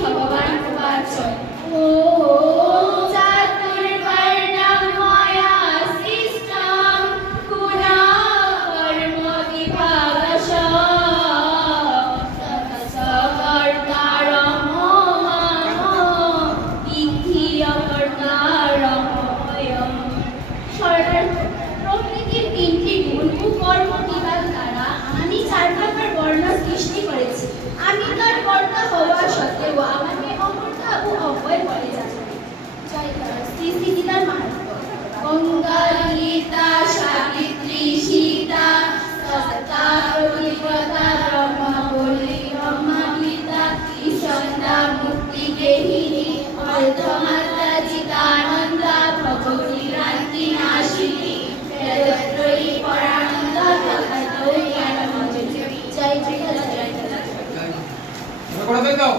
ভগবান উপাচয় ও আমি তার কর্তা হওয়া সত্ত্বেও আমাকে অকর্তা ও অভয় বলে যাচ্ছে। জয় শ্রী শ্রী গীতার মাহাত্ম্য। গঙ্গা গীতা সাবিত্রী সীতা সত্তা প্রতিপদা ব্রহ্মা বলি ব্রহ্মা গীতা ঈশান্তা মুক্তি গেহিনী অর্ধমাত্রা চিতানন্দা ভগবতী ক্রান্তি নাশিনী বেদত্রয়ী পরানন্দা তথাতই জ্ঞানমঞ্জরি। জয় জয় জয় জয়। করে দাও।